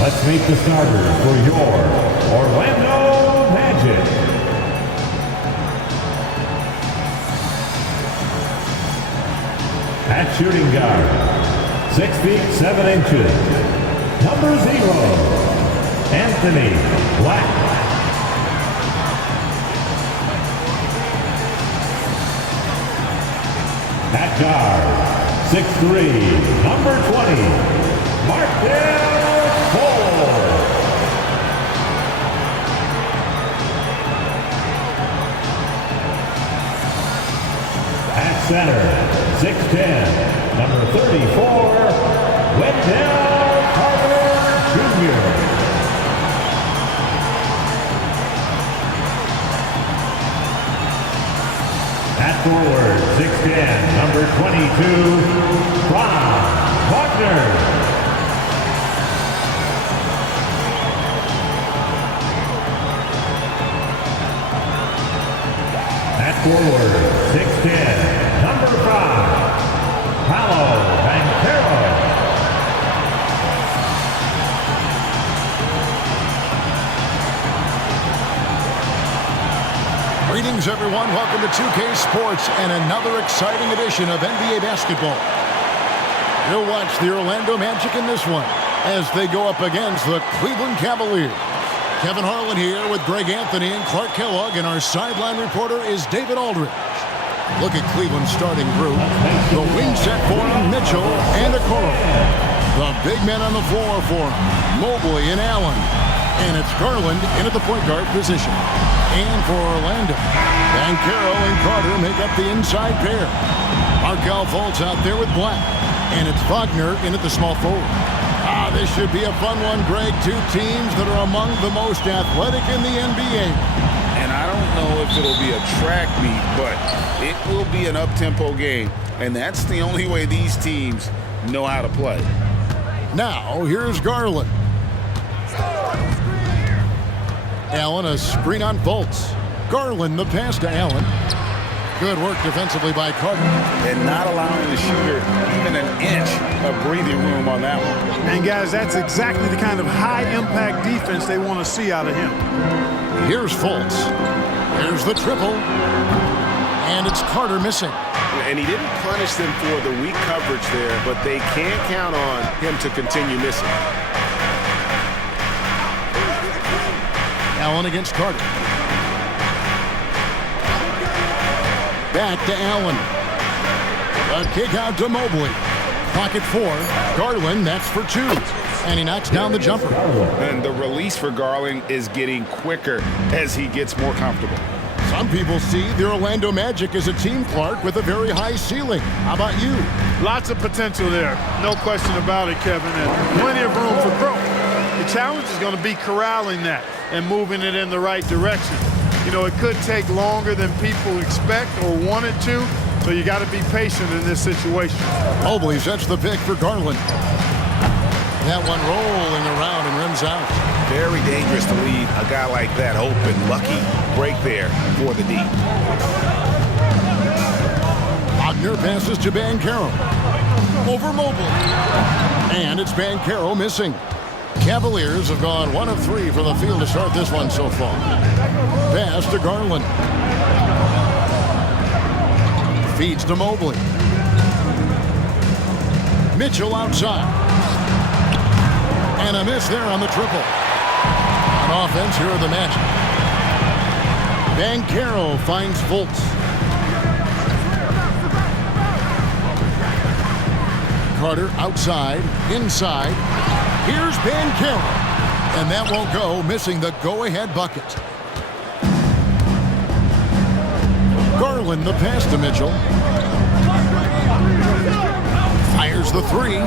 Let's meet the starters for your Orlando Magic. At shooting guard, 6 feet 7 inches, number 0, Anthony Black. At guard, 6'3", number 20, Markel. At center, 6'10", number 34, Wendell Carter Jr. At forward, 6'10", number 22, Franz Wagner. Forward, 6'10", number 5, Paolo Banchero. Greetings, everyone. Welcome to 2K Sports and another exciting edition of NBA basketball. You'll watch the Orlando Magic in this one as they go up against the Cleveland Cavaliers. Kevin Harlan here with Greg Anthony and Clark Kellogg, and our sideline reporter is David Aldridge. Look at Cleveland's starting group. The wing set for him, Mitchell and Okoro. The big men on the floor for him, Mobley and Allen. And it's Garland in at the point guard position. And for Orlando, Banchero and Carter make up the inside pair. Markel Fultz out there with Black. And it's Wagner in at the small forward. This should be a fun one, Greg. Two teams that are among the most athletic in the NBA. And I don't know if it'll be a track meet, but it will be an up-tempo game. And that's the only way these teams know how to play. Now, here's Garland. Allen, a screen on Fultz. Garland, the pass to Allen. Good work defensively by Carter. And not allowing the shooter even an inch of breathing room on that one. And, guys, that's exactly the kind of high-impact defense they want to see out of him. Here's Fultz. Here's the triple. And it's Carter missing. And he didn't punish them for the weak coverage there, but they can't count on him to continue missing. Allen against Carter. Back to Allen. A kick out to Mobley. Clock at 4. Garland, that's for 2. And he knocks down the jumper. And the release for Garland is getting quicker as he gets more comfortable. Some people see the Orlando Magic as a team, Clark, with a very high ceiling. How about you? Lots of potential there. No question about it, Kevin, and plenty of room for growth. The challenge is going to be corralling that and moving it in the right direction. You know, it could take longer than people expect or want it to, so you got to be patient in this situation. Mobley sets the pick for Garland. That one rolling around and rims out. Very dangerous to leave a guy like that open. Lucky break there for the D. Wagner passes to Banchero. Over Mobley. And it's Banchero missing. Cavaliers have gone 1 of 3 from the field to start this one so far. Pass to Garland. Feeds to Mobley. Mitchell outside. And a miss there on the triple. On offense, here are the Magic. Banchero finds Fultz. Carter outside, inside. Here's Banchero. And that won't go, missing the go-ahead bucket. Garland, the pass to Mitchell. Fires the 3.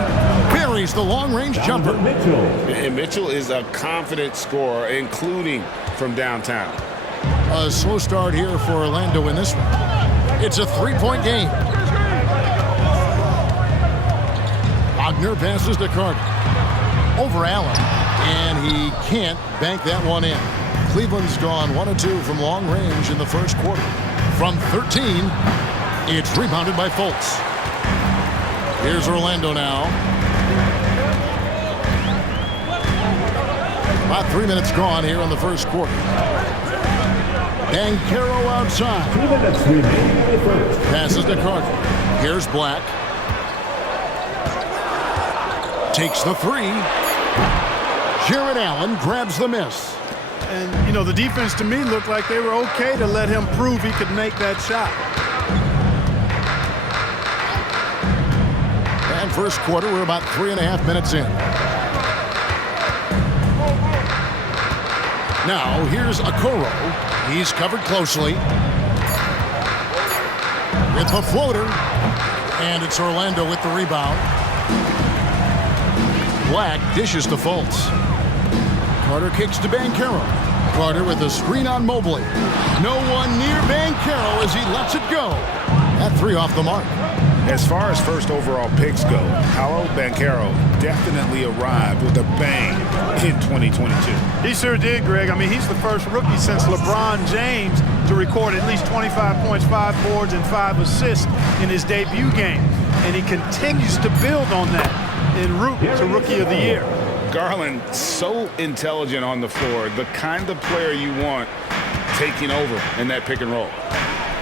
Buries the long-range jumper. And Mitchell is a confident scorer, including from downtown. A slow start here for Orlando in this one. It's a 3-point game. Wagner passes to Carter. Over Allen. And he can't bank that one in. Cleveland's gone 1 of 2 from long range in the first quarter. From 13, it's rebounded by Fultz. Here's Orlando now. About 3 minutes gone here in the first quarter. Banchero outside. 2 minutes remaining in the first. Passes to Carter. Here's Black. Takes the three. Jared Allen grabs the miss. And, you know, the defense to me looked like they were okay to let him prove he could make that shot. And first quarter, we're about 3.5 minutes in. Now, here's Okoro. He's covered closely. With the floater. And it's Orlando with the rebound. Black dishes to Fultz. Carter kicks to Banchero. Carter with a screen on Mobley. No one near Banchero as he lets it go. That three off the mark. As far as first overall picks go, Paolo Banchero definitely arrived with a bang in 2022. He sure did, Greg. I mean, he's the first rookie since LeBron James to record at least 25 points, 5 boards, and 5 assists in his debut game. And he continues to build on that en route to Rookie of the Year. Garland, so intelligent on the floor, the kind of player you want taking over in that pick and roll.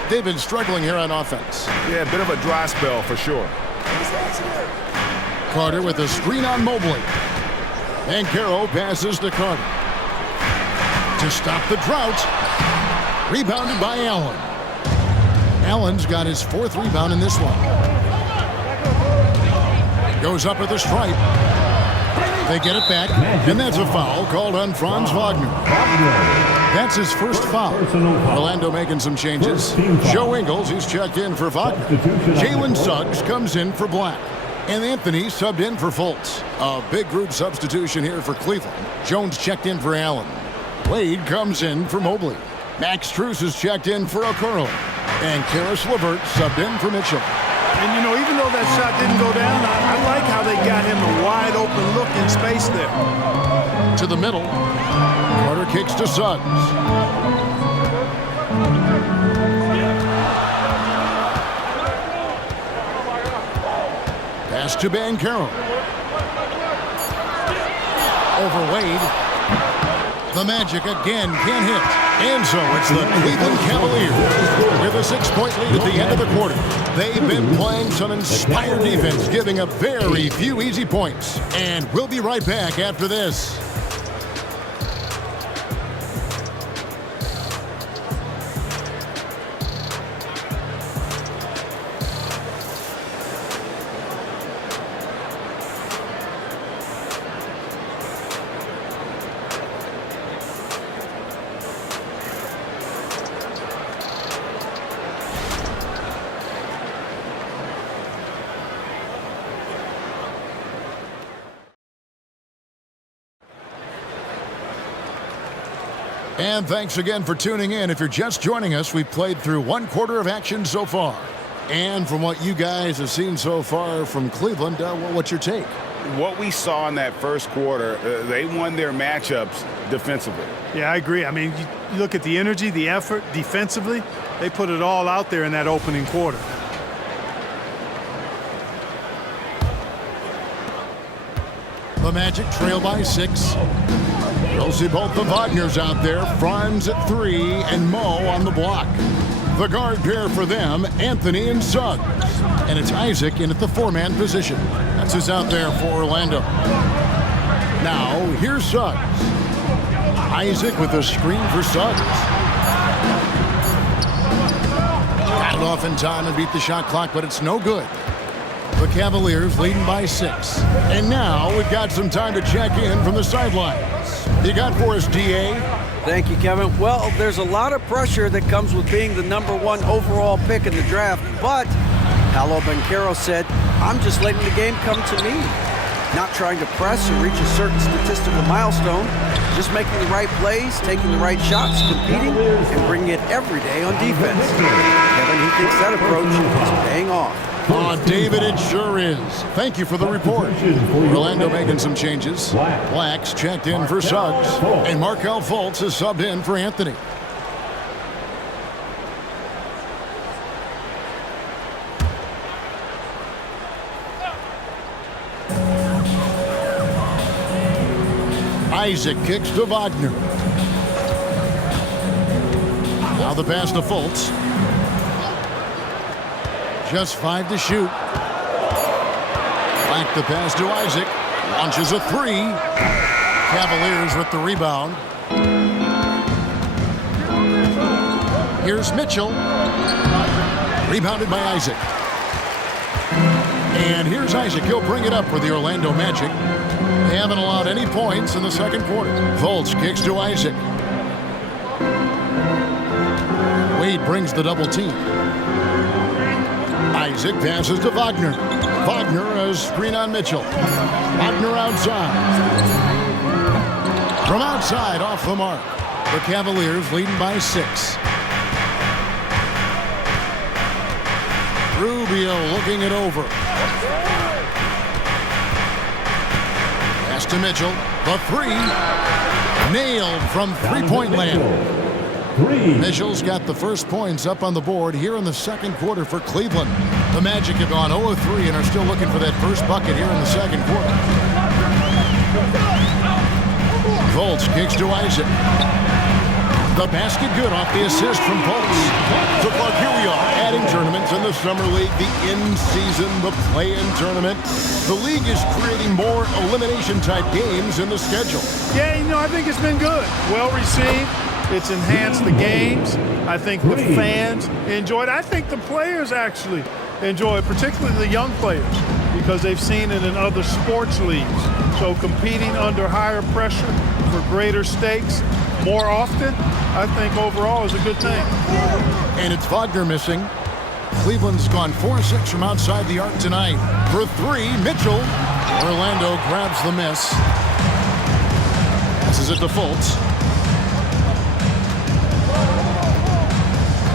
They've been struggling here on offense. Yeah, a bit of a dry spell for sure. Carter with a screen on Mobley. Banchero passes to Carter. To stop the drought. Rebounded by Allen. Allen's got his 4th rebound in this one. Goes up with a stripe. They get it back, and that's a foul called on Franz Wagner. That's his first foul. Orlando making some changes. Joe Ingles, he's checked in for Wagner. Jalen Suggs comes in for Black. And Anthony subbed in for Fultz. A big group substitution here for Cleveland. Jones checked in for Allen. Wade comes in for Mobley. Max Strus is checked in for Okoro. And Karis LeVert subbed in for Mitchell. And, you know, even though that shot didn't go down, I like how they got him a wide-open look in space there. To the middle. Carter kicks to Suggs. Pass to Banchero. Over Wade. The Magic again can't hit. And so it's the Cleveland Cavaliers with a 6-point lead at the end of the quarter. They've been playing some inspired defense, giving up very few easy points. And we'll be right back after this. And thanks again for tuning in. If you're just joining us, we've played through 1 quarter of action so far. And from what you guys have seen so far from Cleveland, what's your take? What we saw in that first quarter, they won their matchups defensively. Yeah, I agree. I mean, you look at the energy, the effort defensively, they put it all out there in that opening quarter. The Magic trail by 6. You'll see both the Wagners out there, Franz at 3 and Mo on the block. The guard pair for them, Anthony and Suggs. And it's Isaac in at the 4-man position. That's who's out there for Orlando. Now, here's Suggs. Isaac with a screen for Suggs. Got it off in time and beat the shot clock, but it's no good. The Cavaliers leading by 6. And now we've got some time to check in from the sidelines. You got for us, D.A.? Thank you, Kevin. Well, there's a lot of pressure that comes with being the #1 overall pick in the draft, but Paolo Banchero said, I'm just letting the game come to me. Not trying to press or reach a certain statistical milestone, just making the right plays, taking the right shots, competing, and bringing it every day on defense. Kevin, he thinks that approach is paying off. Oh, David, it sure is. Thank you for the report. Orlando making some changes. Black's checked in for Suggs. And Markelle Fultz is subbed in for Anthony. Isaac kicks to Wagner. Now the pass to Fultz. Just 5 to shoot. Back the pass to Isaac. Launches a 3. Cavaliers with the rebound. Here's Mitchell. Rebounded by Isaac. And here's Isaac. He'll bring it up for the Orlando Magic. They haven't allowed any points in the second quarter. Fultz kicks to Isaac. Wade brings the double team. Isaac passes to Wagner. Wagner has screen on Mitchell. Wagner outside. From outside, off the mark. The Cavaliers leading by 6. Rubio looking it over. Pass to Mitchell. The 3. Nailed from three-point land. Mitchell's got the first points up on the board here in the second quarter for Cleveland. The Magic have gone 0-3 and are still looking for that first bucket here in the second quarter. Fultz kicks to Isaac. The basket good off the assist from Fultz. So Clark, here we are adding tournaments in the Summer League, the in-season, the play-in tournament. The league is creating more elimination-type games in the schedule. Yeah, I think it's been good. Well received. It's enhanced the games. I think the fans enjoy it. I think the players actually enjoy it, particularly the young players, because they've seen it in other sports leagues. So competing under higher pressure for greater stakes more often, I think overall is a good thing. And it's Wagner missing. Cleveland's gone 4-6 from outside the arc tonight. For 3, Mitchell. Orlando grabs the miss. Passes it to Fultz.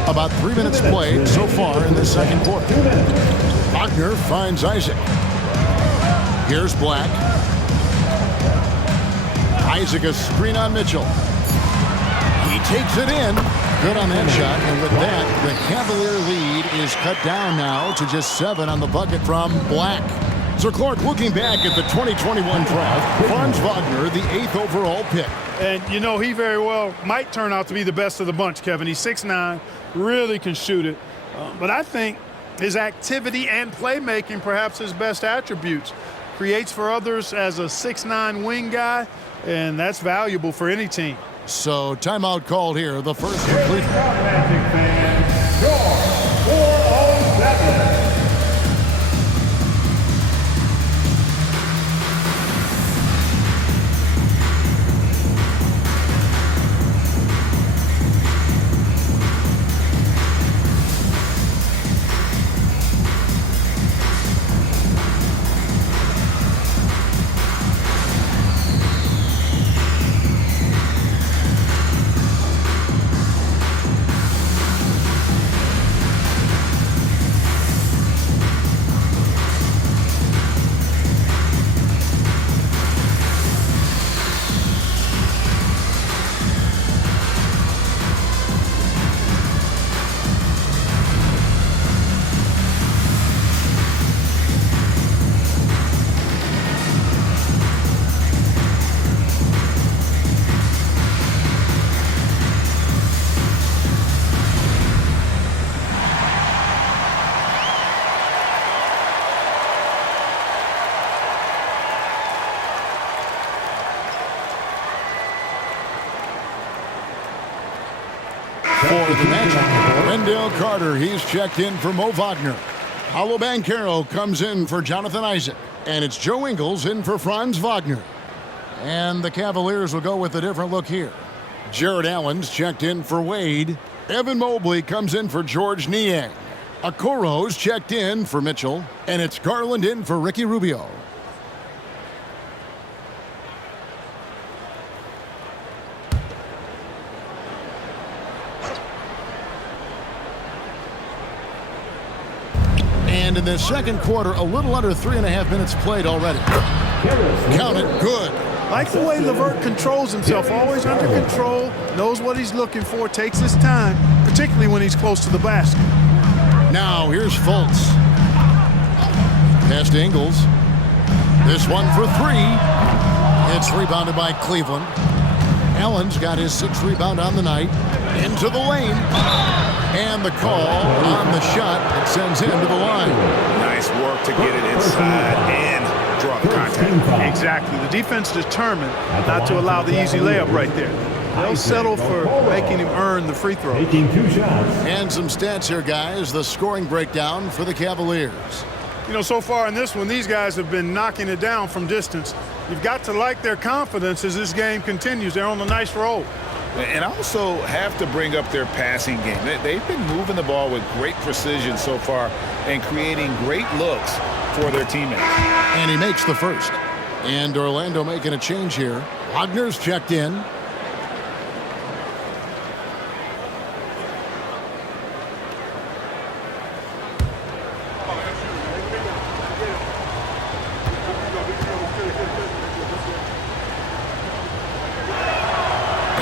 About 3 minutes played so far in the second quarter. Wagner finds Isaac. Here's Black. Isaac a screen on Mitchell. He takes it in. Good on that shot. And with that, the Cavalier lead is cut down now to just 7 on the bucket from Black. So Clark, looking back at the 2021 draft, Franz Wagner, the 8th overall pick. And, he very well might turn out to be the best of the bunch, Kevin. He's 6'9", really can shoot it. But I think his activity and playmaking, perhaps his best attributes. Creates for others as a 6'9" wing guy, and that's valuable for any team. So timeout called here. The first for Cleveland. Magic fans, score 407. For the Magic, Wendell Carter, he's checked in for Mo Wagner. Paolo Banchero comes in for Jonathan Isaac. And it's Joe Ingles in for Franz Wagner. And the Cavaliers will go with a different look here. Jared Allen's checked in for Wade. Evan Mobley comes in for George Niang. Okoro's checked in for Mitchell. And it's Garland in for Ricky Rubio. And in this second quarter, a little under 3.5 minutes played already. Count it, good. Like the way LeVert controls himself, always under control, knows what he's looking for, takes his time, particularly when he's close to the basket. Now here's Fultz. Pass to Ingles. This one for three. It's rebounded by Cleveland. Allen's got his 6th rebound on the night. Into the lane. And the call on the shot that sends him to the line. Nice work to get it inside and draw the contact. Exactly. The defense determined not to allow the easy layup right there. They'll settle for making him earn the free throw. Taking 2 shots. And some stats here, guys. The scoring breakdown for the Cavaliers. You know, so far in this one, these guys have been knocking it down from distance. You've got to like their confidence as this game continues. They're on a nice roll. And also have to bring up their passing game. They've been moving the ball with great precision so far and creating great looks for their teammates. And he makes the first. And Orlando making a change here. Wagner's checked in.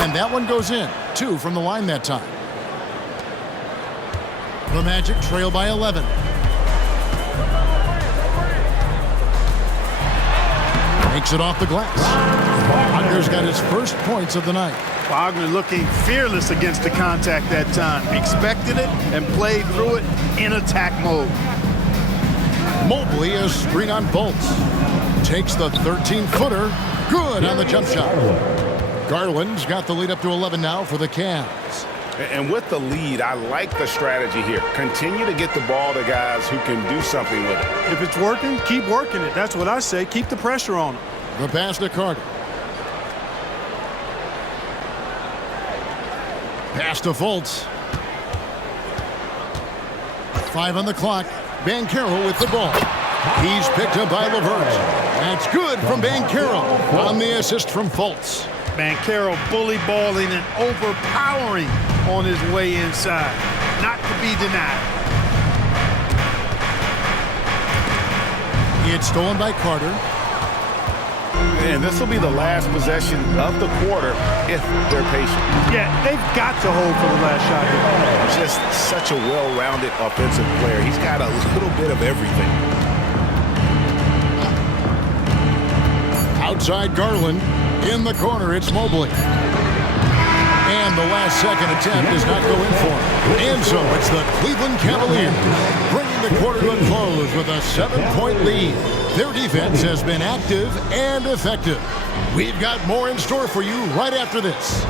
And that one goes in. 2 from the line that time. The Magic trail by 11. Makes it off the glass. Wagner's got his first points of the night. Wagner looking fearless against the contact that time. Expected it and played through it in attack mode. Mobley is screen on Fultz. Takes the 13-footer. Good on the jump shot. Garland's got the lead up to 11 now for the Cavs. And with the lead, I like the strategy here. Continue to get the ball to guys who can do something with it. If it's working, keep working it. That's what I say. Keep the pressure on them. The pass to Carter. Pass to Fultz. 5 on the clock. Banchero with the ball. He's picked up by LeVert. That's good from Banchero on the assist from Fultz. Banchero bully balling and overpowering on his way inside. Not to be denied. It's stolen by Carter. And this will be the last possession of the quarter if they're patient. Yeah, they've got to hold for the last shot here. Just such a well-rounded offensive player. He's got a little bit of everything. Outside Garland. In the corner, it's Mobley. And the last second attempt does not go in for him. And so it's the Cleveland Cavaliers bringing the quarter to a close with a 7-point lead. Their defense has been active and effective. We've got more in store for you right after this.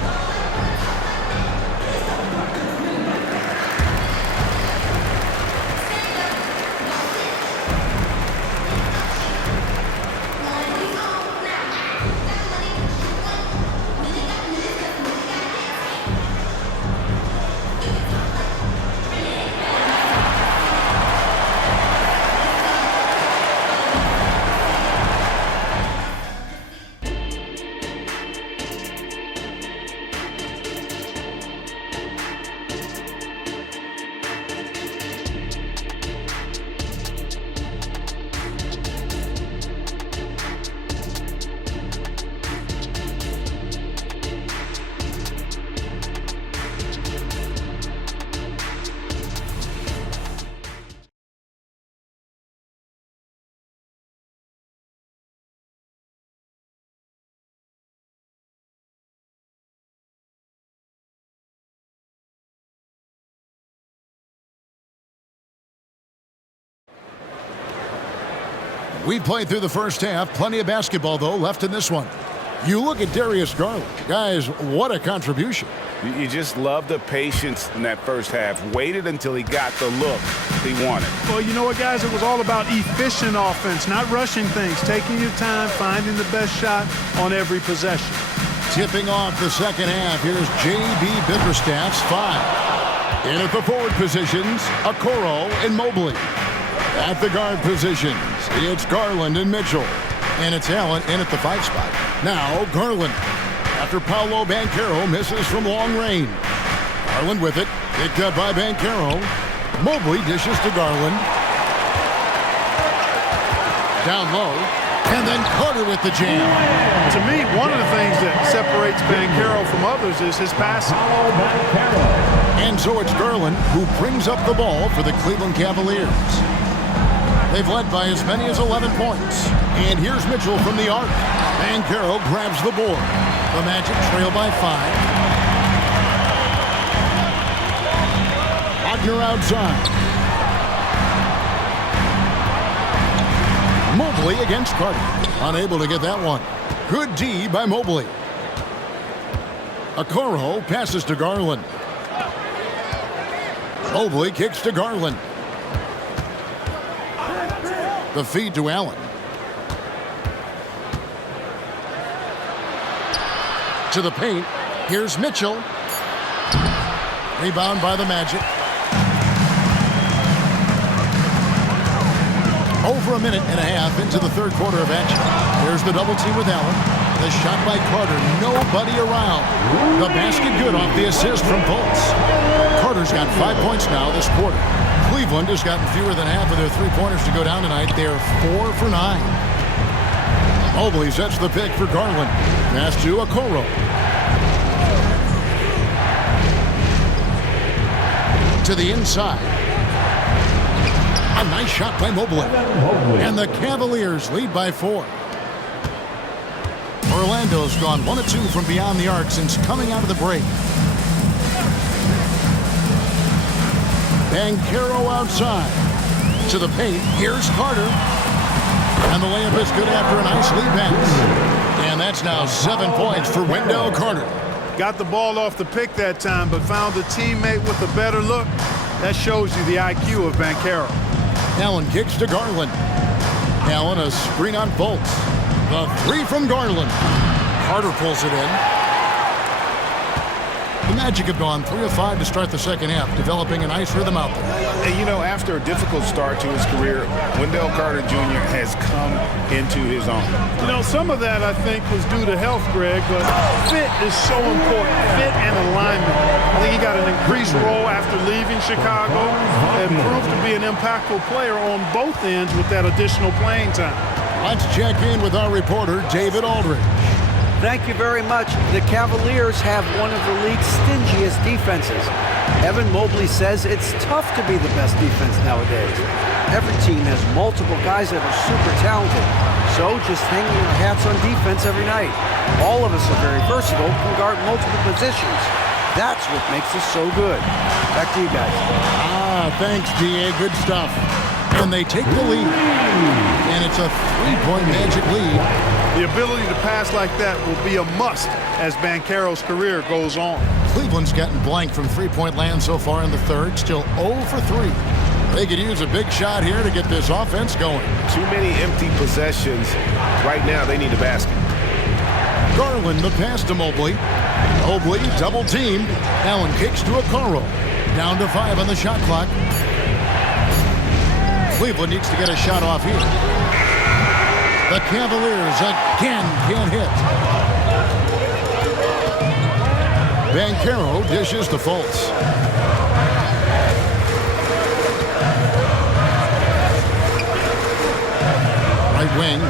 We played through the first half. Plenty of basketball, though, left in this one. You look at Darius Garland. Guys, what a contribution. You just love the patience in that first half. Waited until he got the look he wanted. Well, you know what, guys? It was all about efficient offense, not rushing things, taking your time, finding the best shot on every possession. Tipping off the second half, here's J.B. Bickerstaff's 5. In at the forward positions, Okoro and Mobley. At the guard positions, it's Garland and Mitchell. And it's Allen in at the 5 spot. Now Garland. After Paolo Banchero misses from long range. Garland with it. Picked up by Banchero. Mobley dishes to Garland. Down low. And then Carter with the jam. To me, one of the things that separates Banchero from others is his passing. And so it's Garland who brings up the ball for the Cleveland Cavaliers. They've led by as many as 11 points. And here's Mitchell from the arc. Banchero grabs the board. The Magic trail by 5. Wagner outside. Mobley against Carter. Unable to get that one. Good D by Mobley. Okoro passes to Garland. Mobley kicks to Garland. The feed to Allen. To the paint. Here's Mitchell. Rebound by the Magic. Over a minute and a half into the third quarter of action. There's the double team with Allen. The shot by Carter. Nobody around. The basket good off the assist from Fultz. Carter's got 5 points now this quarter. Cleveland has gotten fewer than half of their three-pointers to go down tonight. They're 4 for 9. Mobley sets the pick for Garland. Pass to Okoro. To the inside. A nice shot by Mobley. And the Cavaliers lead by 4. Orlando's gone 1 of 2 from beyond the arc since coming out of the break. Banchero outside. To the paint. Here's Carter. And the layup is good after a nice lead pass. And that's now 7 points for Wendell Carter. Got the ball off the pick that time, but found a teammate with a better look. That shows you the IQ of Banchero. Allen kicks to Garland. Allen a screen on Fultz. The three from Garland. Carter pulls it in. The Magic have gone 3 of 5 to start the second half, developing a nice rhythm out there. And you know, after a difficult start to his career, Wendell Carter Jr. has come into his own. You know, some of that I think was due to health, Greg, but fit is so important. Fit and alignment. I think he got an increased role after leaving Chicago and proved to be an impactful player on both ends with that additional playing time. Let's check in with our reporter, David Aldridge. Thank you very much. The Cavaliers have one of the league's stingiest defenses. Evan Mobley says it's tough to be the best defense nowadays. Every team has multiple guys that are super talented. So just hanging our hats on defense every night. All of us are very versatile, can guard multiple positions. That's what makes us so good. Back to you guys. Thanks, DA. Good stuff. And they take the lead. And it's a 3-point Magic lead. The ability to pass like that will be a must as Banchero's career goes on. Cleveland's gotten blank from three-point land so far in the third. Still 0 for 3. They could use a big shot here to get this offense going. Too many empty possessions. Right now, they need a basket. Garland the pass to Mobley. Mobley double-teamed. Allen kicks to Okoro. Down to 5 on the shot clock. Cleveland needs to get a shot off here. The Cavaliers again can't hit. Banchero dishes to Fultz. Right wing.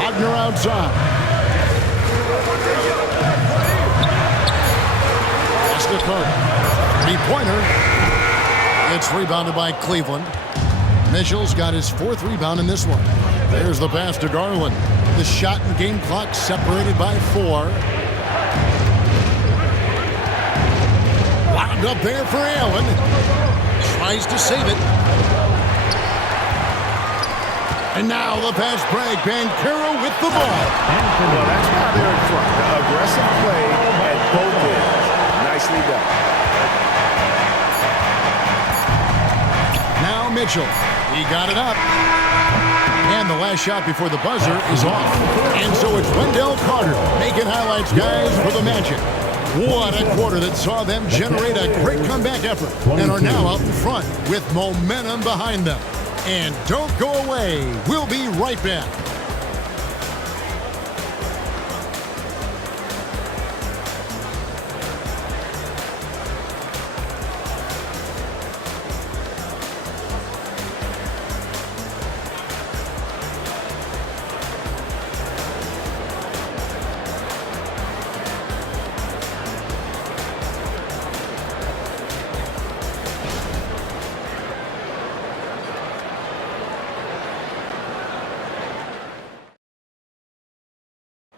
Wagner outside. Pass to Carter. Three-pointer. It's rebounded by Cleveland. Mitchell's got his 4th rebound in this one. There's the pass to Garland. The shot and game clock separated by 4. Wound up there for Allen. Tries to save it. And now the pass break. Banchero with the ball. Well, that's why they're in front. The aggressive play at both ends. Nicely done. Now Mitchell. He got it up. And the last shot before the buzzer is off. And so it's Wendell Carter making highlights, guys, for the Magic. What a quarter that saw them generate a great comeback effort and are now out in front with momentum behind them. And don't go away. We'll be right back.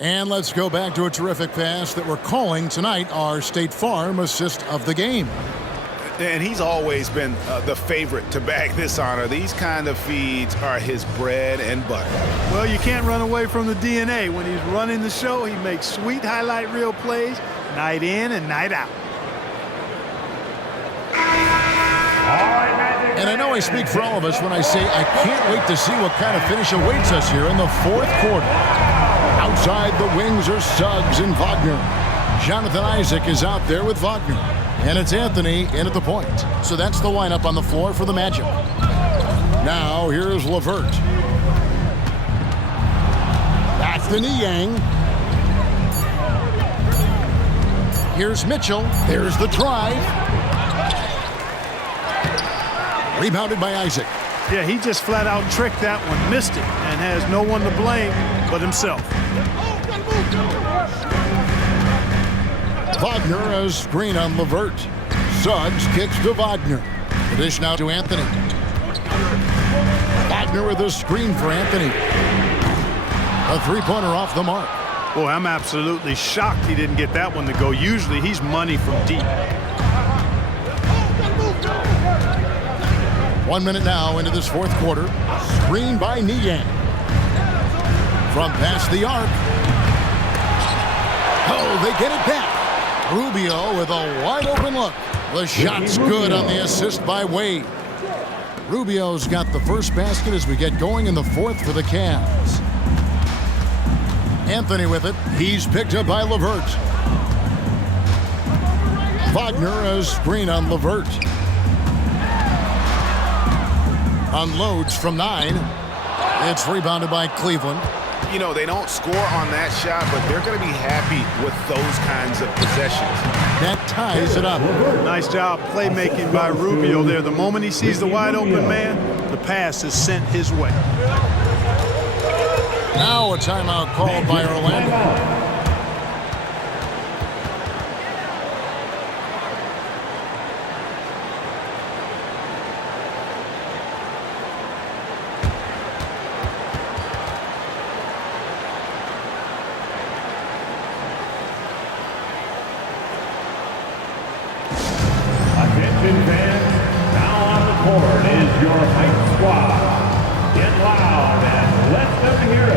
And let's go back to a terrific pass that we're calling tonight our State Farm assist of the game. And he's always been the favorite to bag this honor. These kind of feeds are his bread and butter. Well, you can't run away from the DNA. When he's running the show, he makes sweet highlight reel plays night in and night out. And I know I speak for all of us when I say I can't wait to see what kind of finish awaits us here in the fourth quarter. Outside the wings are Suggs and Wagner. Jonathan Isaac is out there with Wagner. And it's Anthony in at the point. So that's the lineup on the floor for the Magic. Now here's LeVert. Back to Niang. Here's Mitchell. There's the drive. Rebounded by Isaac. Yeah, he just flat out tricked that one, missed it, and has no one to blame but himself. Wagner has screen on LeVert. Suggs kicks to Wagner. The dish now to Anthony. Wagner with a screen for Anthony. A three-pointer off the mark. Boy, I'm absolutely shocked he didn't get that one to go. Usually he's money from deep. 1 minute now into this fourth quarter. Screen by Niang. From past the arc. Oh, they get it back. Rubio with a wide open look. The shot's good on the assist by Wade. Rubio's got the first basket as we get going in the fourth for the Cavs. Anthony with it. He's picked up by LeVert. Wagner has screen on LeVert. Unloads from 9. It's rebounded by Cleveland. You know, they don't score on that shot, but they're going to be happy with those kinds of possessions. That ties it up. Nice job playmaking by Rubio there. The moment he sees the wide open man, the pass is sent his way. Now a timeout called by Orlando. Attention fans, now on the court is your hype squad. Get loud and let them hear it.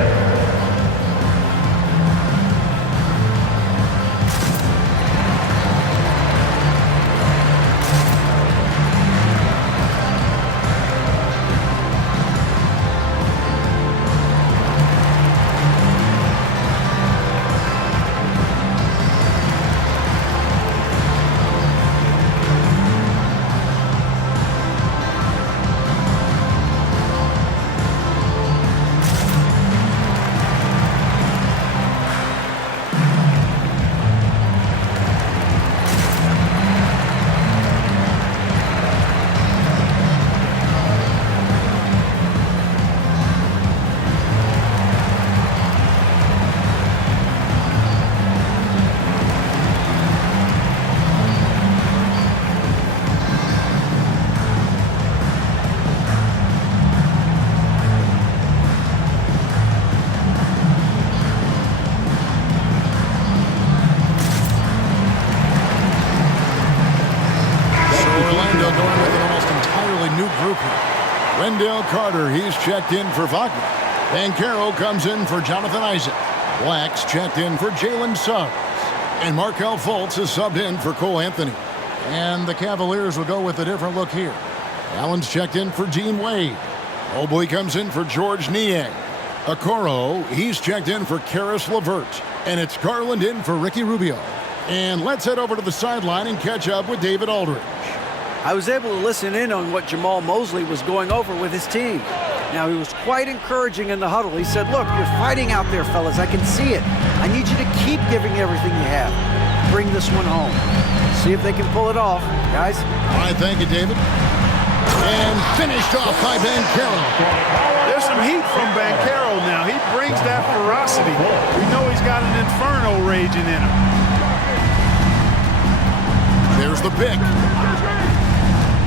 Carter, he's checked in for Wagner. Banchero comes in for Jonathan Isaac. Black's checked in for Jalen Suggs. And Markelle Fultz is subbed in for Cole Anthony. And the Cavaliers will go with a different look here. Allen's checked in for Dean Wade. Mobley comes in for George Niang. Okoro, he's checked in for Karis LeVert. And it's Garland in for Ricky Rubio. And let's head over to the sideline and catch up with David Aldridge. I was able to listen in on what Jamal Mosley was going over with his team. Now, he was quite encouraging in the huddle. He said, look, you're fighting out there, fellas. I can see it. I need you to keep giving everything you have. Bring this one home. See if they can pull it off, guys. All right, thank you, David. And finished off by Banchero. There's some heat from Banchero now. He brings that ferocity. We know he's got an inferno raging in him. There's the pick.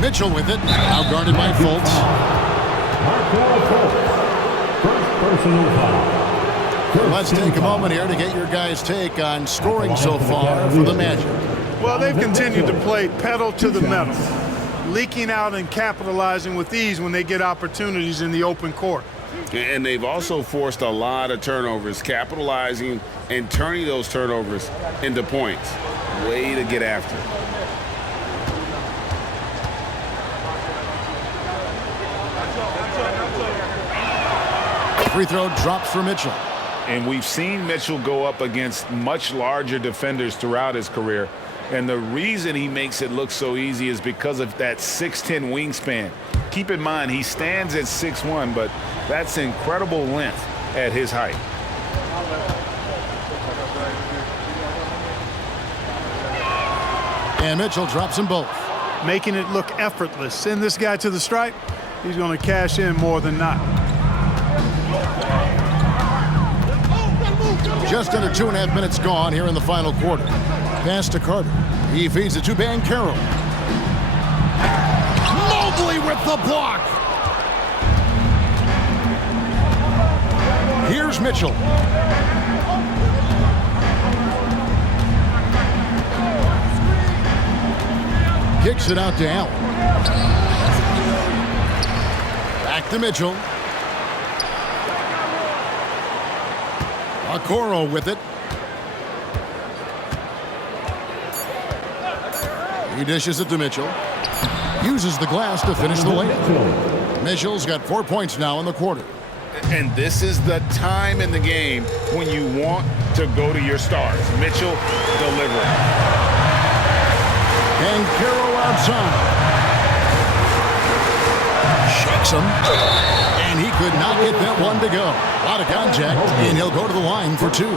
Mitchell with it. Now guarded by Fultz. Markelle Fultz. First personal foul. Let's take a moment here to get your guys' take on scoring so far for the Magic. Well, they've continued to play pedal to the metal, leaking out and capitalizing with ease when they get opportunities in the open court. And they've also forced a lot of turnovers, capitalizing and turning those turnovers into points. Way to get after it. Free throw drops for Mitchell. And we've seen Mitchell go up against much larger defenders throughout his career. And the reason he makes it look so easy is because of that 6'10" wingspan. Keep in mind, he stands at 6'1", but that's incredible length at his height. And Mitchell drops them both. Making it look effortless. Send this guy to the stripe, he's going to cash in more than not. Just under 2.5 minutes gone here in the final quarter. Pass to Carter. He feeds it to Banchero. Mobley with the block. Here's Mitchell. Kicks it out to Allen. Back to Mitchell. Okoro with it. He dishes it to Mitchell. Uses the glass to finish the layup. Mitchell's got 4 points now in the quarter. And this is the time in the game when you want to go to your stars. Mitchell delivering. And Banchero outside. Shakes him. And he could not get that one to go. A lot of contact, and he'll go to the line for two.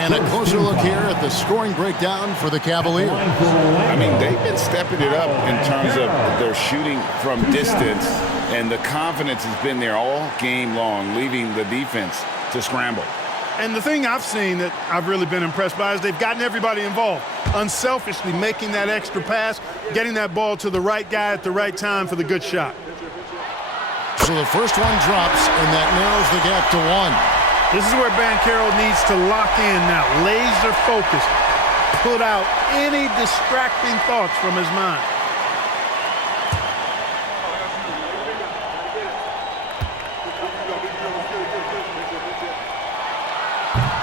And a closer look here at the scoring breakdown for the Cavaliers. I mean, they've been stepping it up in terms of their shooting from distance, and the confidence has been there all game long, leaving the defense to scramble. And the thing I've seen that I've really been impressed by is they've gotten everybody involved, unselfishly making that extra pass, getting that ball to the right guy at the right time for the good shot. So the first one drops, and that narrows the gap to one. This is where Banchero needs to lock in now. Laser focus. Put out any distracting thoughts from his mind.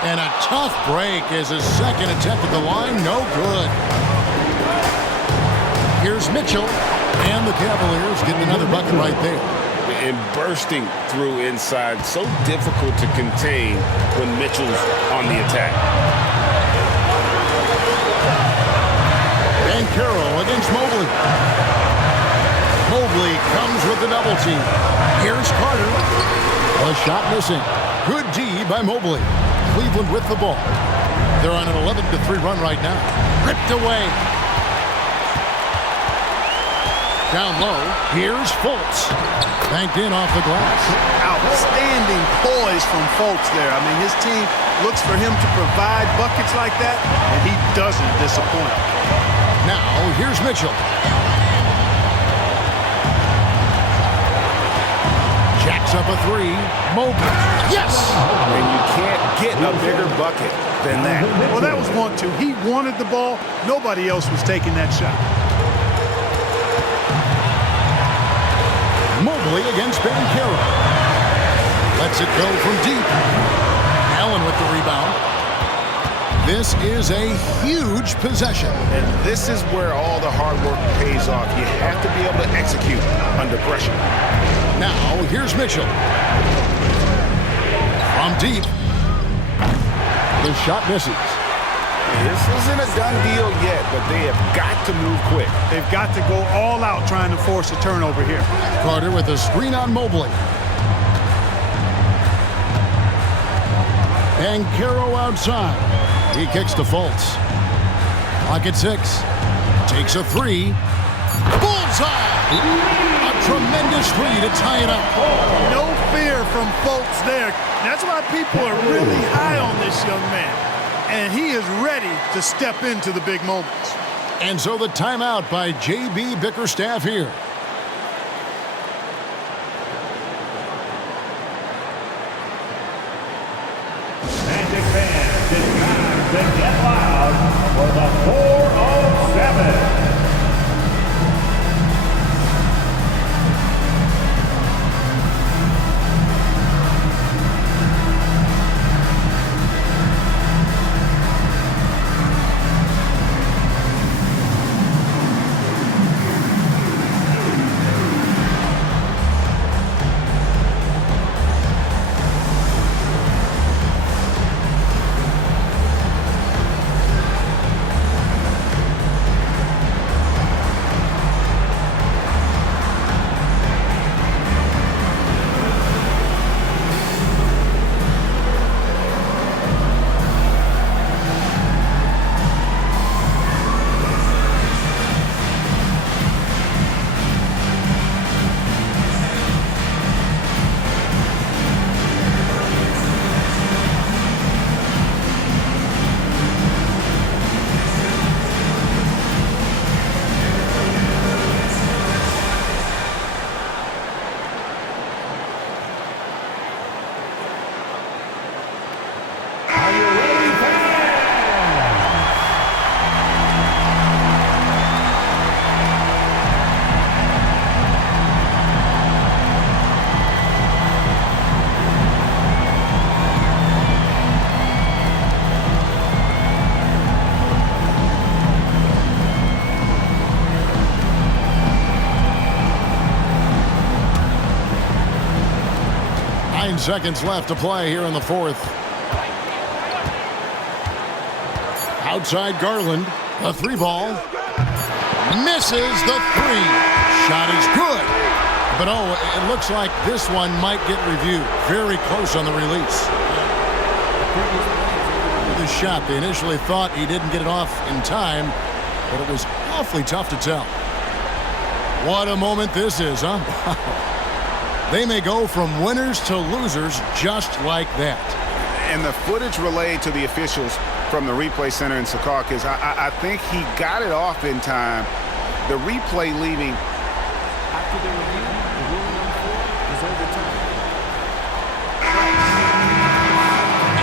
And a tough break as his second attempt at the line, no good. Here's Mitchell, and the Cavaliers getting another bucket right there. And bursting through inside, so difficult to contain when Mitchell's on the attack. Banchero against Mobley. Mobley comes with the double team. Here's Carter. A shot missing. Good D by Mobley. Cleveland with the ball. They're on an 11-3 run right now. Ripped away. Down low, here's Fultz. Banked in off the glass. Outstanding poise from Fultz there. I mean, his team looks for him to provide buckets like that, and he doesn't disappoint. Now, here's Mitchell. Jacks up a three. Mobley. Yes! And you can't get a bigger bucket than that. Well, that was 1-2. He wanted the ball. Nobody else was taking that shot. Mobley against Banchero. Lets it go from deep. Allen with the rebound. This is a huge possession. And this is where all the hard work pays off. You have to be able to execute under pressure. Now, here's Mitchell. From deep. The shot misses. This isn't a done deal yet, but they have got to move quick. They've got to go all out trying to force a turnover here. Carter with a screen on Mobley. Banchero outside. He kicks to Fultz. Clock at 6. Takes a three. Bullseye! A tremendous three to tie it up. No fear from Fultz there. That's why people are really high on this young man. And he is ready to step into the big moments. And so the timeout by J.B. Bickerstaff here. Magic fans, it's time to get loud for the 407. Seconds left to play here in the fourth. Outside Garland, a three ball. Misses the three. Shot is good. But oh, it looks like this one might get reviewed. Very close on the release. The shot, they initially thought he didn't get it off in time, but it was awfully tough to tell. What a moment this is, huh? They may go from winners to losers just like that. And the footage relayed to the officials from the replay center in Secaucus, I think he got it off in time. The replay leaving. After the review, the ruling on 4 is overturned.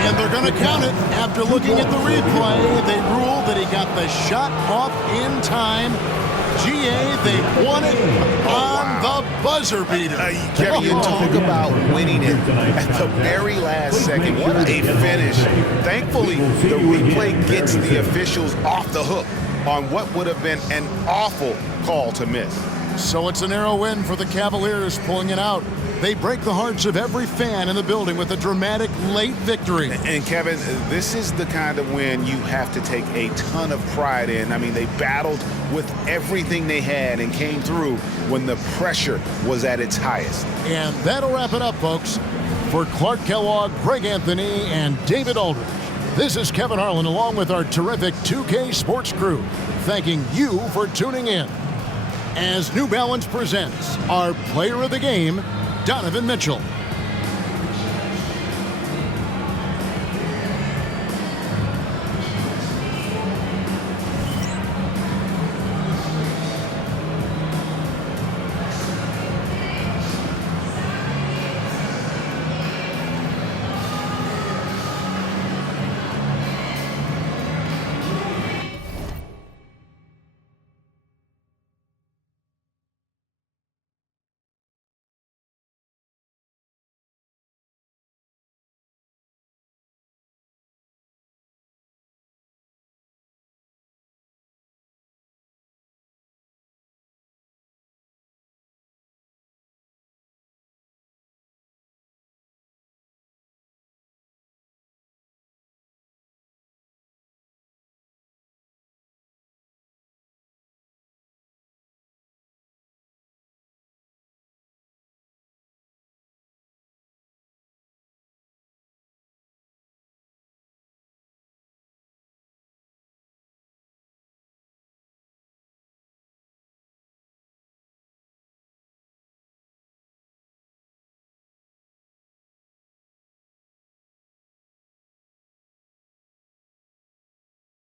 And they're going to count it. After looking at the replay, they ruled that he got the shot off in time. GA, they won it on the buzzer beater. Kevin, you talk about winning it at the very last second. What a finish. Thankfully, the replay gets the officials off the hook on what would have been an awful call to miss. So it's a narrow win for the Cavaliers, pulling it out. They break the hearts of every fan in the building with a dramatic late victory. And Kevin, this is the kind of win you have to take a ton of pride in. I mean, they battled with everything they had and came through when the pressure was at its highest. And that'll wrap it up, folks. For Clark Kellogg, Greg Anthony, and David Aldridge, this is Kevin Harlan along with our terrific 2K Sports crew, thanking you for tuning in. As New Balance presents our player of the game, Donovan Mitchell.